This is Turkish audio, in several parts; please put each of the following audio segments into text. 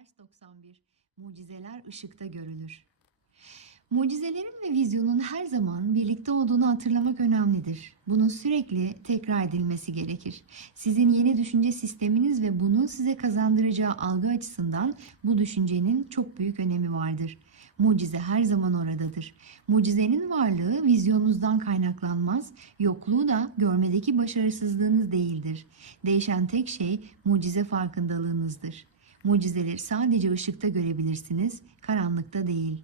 Ders 91 Mucizeler ışıkta görülür. Mucizelerin ve vizyonun her zaman birlikte olduğunu hatırlamak önemlidir. Bunun sürekli tekrar edilmesi gerekir. Sizin yeni düşünce sisteminiz ve bunun size kazandıracağı algı açısından bu düşüncenin çok büyük önemi vardır. Mucize her zaman oradadır. Mucizenin varlığı vizyonunuzdan kaynaklanmaz, yokluğu da görmedeki başarısızlığınız değildir. Değişen tek şey mucize farkındalığınızdır. Mucizeleri sadece ışıkta görebilirsiniz, karanlıkta değil.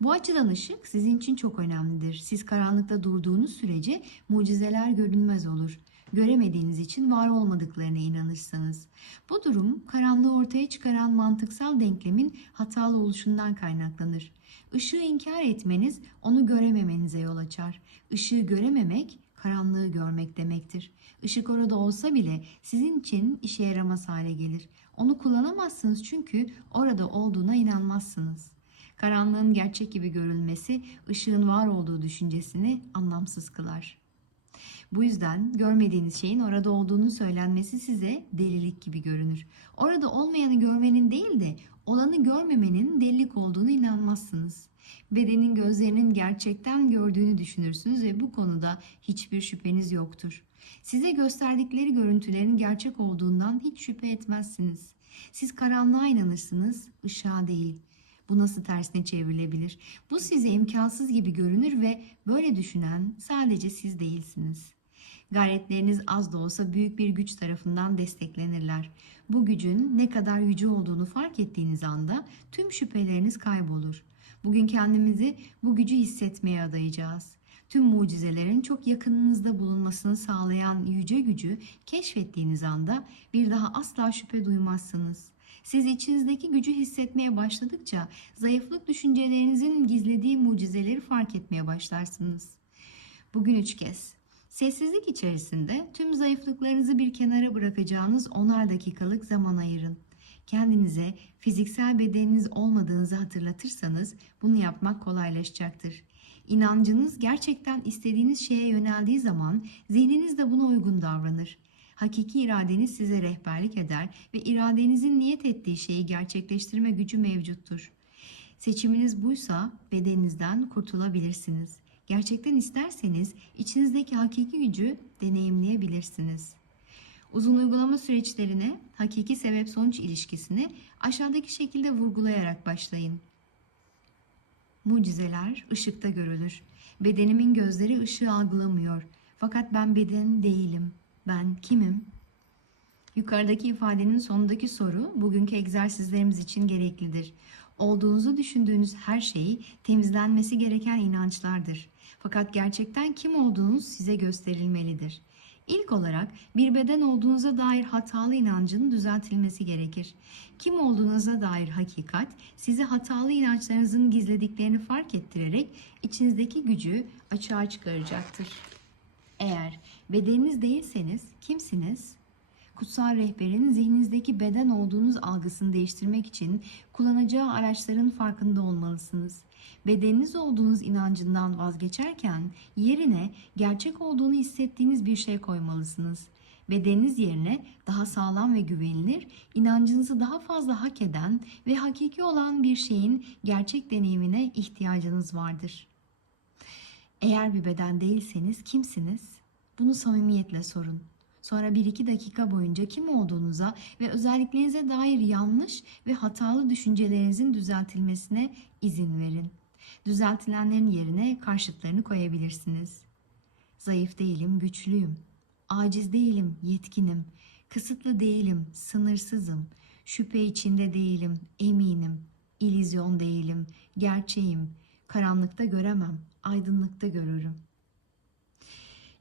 Bu açıdan ışık sizin için çok önemlidir. Siz karanlıkta durduğunuz sürece mucizeler görünmez olur. Göremediğiniz için var olmadıklarına inanırsanız. Bu durum karanlığı ortaya çıkaran mantıksal denklemin hatalı oluşundan kaynaklanır. Işığı inkar etmeniz onu görememenize yol açar. Işığı görememek karanlığı görmek demektir. Işık orada olsa bile sizin için işe yaramaz hale gelir. Onu kullanamazsınız çünkü orada olduğuna inanmazsınız. Karanlığın gerçek gibi görülmesi ışığın var olduğu düşüncesini anlamsız kılar. Bu yüzden görmediğiniz şeyin orada olduğunu söylenmesi size delilik gibi görünür. Orada olmayanı görmenin değil de olanı görmemenin delilik olduğunu inanmazsınız. Bedenin gözlerinin gerçekten gördüğünü düşünürsünüz ve bu konuda hiçbir şüpheniz yoktur. Size gösterdikleri görüntülerin gerçek olduğundan hiç şüphe etmezsiniz. Siz karanlığa inanırsınız, ışığa değil. Bu nasıl tersine çevrilebilir? Bu size imkansız gibi görünür ve böyle düşünen sadece siz değilsiniz. Gayretleriniz az da olsa büyük bir güç tarafından desteklenirler. Bu gücün ne kadar yüce olduğunu fark ettiğiniz anda tüm şüpheleriniz kaybolur. Bugün kendimizi bu gücü hissetmeye adayacağız. Tüm mucizelerin çok yakınınızda bulunmasını sağlayan yüce gücü keşfettiğiniz anda bir daha asla şüphe duymazsınız. Siz içinizdeki gücü hissetmeye başladıkça zayıflık düşüncelerinizin gizlediği mucizeleri fark etmeye başlarsınız. Bugün üç kez. Sessizlik içerisinde tüm zayıflıklarınızı bir kenara bırakacağınız onar dakikalık zaman ayırın. Kendinize fiziksel bedeniniz olmadığınızı hatırlatırsanız bunu yapmak kolaylaşacaktır. İnancınız gerçekten istediğiniz şeye yöneldiği zaman zihniniz de buna uygun davranır. Hakiki iradeniz size rehberlik eder ve iradenizin niyet ettiği şeyi gerçekleştirme gücü mevcuttur. Seçiminiz buysa bedeninizden kurtulabilirsiniz. Gerçekten isterseniz içinizdeki hakiki gücü deneyimleyebilirsiniz. Uzun uygulama süreçlerine hakiki sebep sonuç ilişkisini aşağıdaki şekilde vurgulayarak başlayın. Mucizeler ışıkta görülür. Bedenimin gözleri ışığı algılamıyor. Fakat ben beden değilim. Ben kimim? Yukarıdaki ifadenin sonundaki soru bugünkü egzersizlerimiz için gereklidir. Olduğunuzu düşündüğünüz her şey temizlenmesi gereken inançlardır. Fakat gerçekten kim olduğunuz size gösterilmelidir. İlk olarak bir beden olduğunuza dair hatalı inancın düzeltilmesi gerekir. Kim olduğunuza dair hakikat sizi hatalı inançlarınızın gizlediklerini fark ettirerek içinizdeki gücü açığa çıkaracaktır. Eğer bedeniniz değilseniz kimsiniz? Kutsal rehberin zihninizdeki beden olduğunuz algısını değiştirmek için kullanacağı araçların farkında olmalısınız. Bedeniniz olduğunuz inancından vazgeçerken yerine gerçek olduğunu hissettiğiniz bir şey koymalısınız. Bedeniniz yerine daha sağlam ve güvenilir, inancınızı daha fazla hak eden ve hakiki olan bir şeyin gerçek deneyimine ihtiyacınız vardır. Eğer bir beden değilseniz kimsiniz? Bunu samimiyetle sorun. Sonra 1-2 dakika boyunca kim olduğunuza ve özelliklerinize dair yanlış ve hatalı düşüncelerinizin düzeltilmesine izin verin. Düzeltilenlerin yerine karşıtlarını koyabilirsiniz. Zayıf değilim, güçlüyüm. Aciz değilim, yetkinim. Kısıtlı değilim, sınırsızım. Şüphe içinde değilim, eminim. İllüzyon değilim, gerçeğim. Karanlıkta göremem, aydınlıkta görürüm.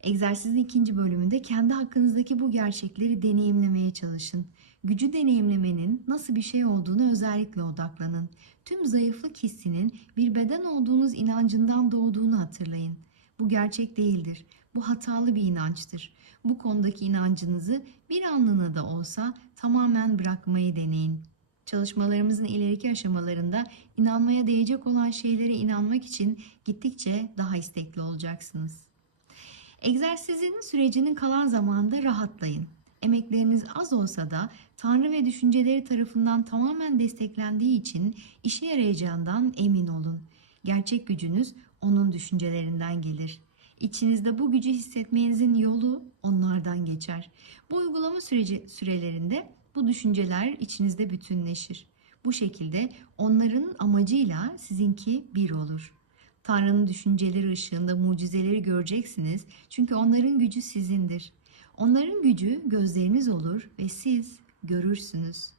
Egzersizin ikinci bölümünde kendi hakkınızdaki bu gerçekleri deneyimlemeye çalışın. Gücü deneyimlemenin nasıl bir şey olduğunu özellikle odaklanın. Tüm zayıflık hissinin bir beden olduğunuz inancından doğduğunu hatırlayın. Bu gerçek değildir. Bu hatalı bir inançtır. Bu konudaki inancınızı bir anlığına da olsa tamamen bırakmayı deneyin. Çalışmalarımızın ileriki aşamalarında inanmaya değecek olan şeylere inanmak için gittikçe daha istekli olacaksınız. Egzersizin sürecinin kalan zamanında rahatlayın. Emekleriniz az olsa da Tanrı ve düşünceleri tarafından tamamen desteklendiği için işe yarayacağından emin olun. Gerçek gücünüz onun düşüncelerinden gelir. İçinizde bu gücü hissetmenizin yolu onlardan geçer. Bu uygulama süreci sürelerinde bu düşünceler içinizde bütünleşir. Bu şekilde onların amacıyla sizinki bir olur. Tanrı'nın düşünceleri ışığında mucizeleri göreceksiniz çünkü onların gücü sizindir. Onların gücü gözleriniz olur ve siz görürsünüz.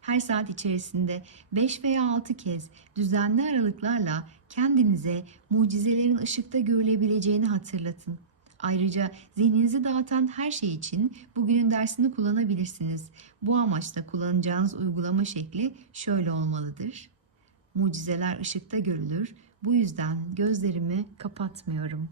Her saat içerisinde 5 veya 6 kez düzenli aralıklarla kendinize mucizelerin ışıkta görülebileceğini hatırlatın. Ayrıca zihninizi dağıtan her şey için bugünün dersini kullanabilirsiniz. Bu amaçla kullanacağınız uygulama şekli şöyle olmalıdır. Mucizeler ışıkta görülür. Bu yüzden gözlerimi kapatmıyorum.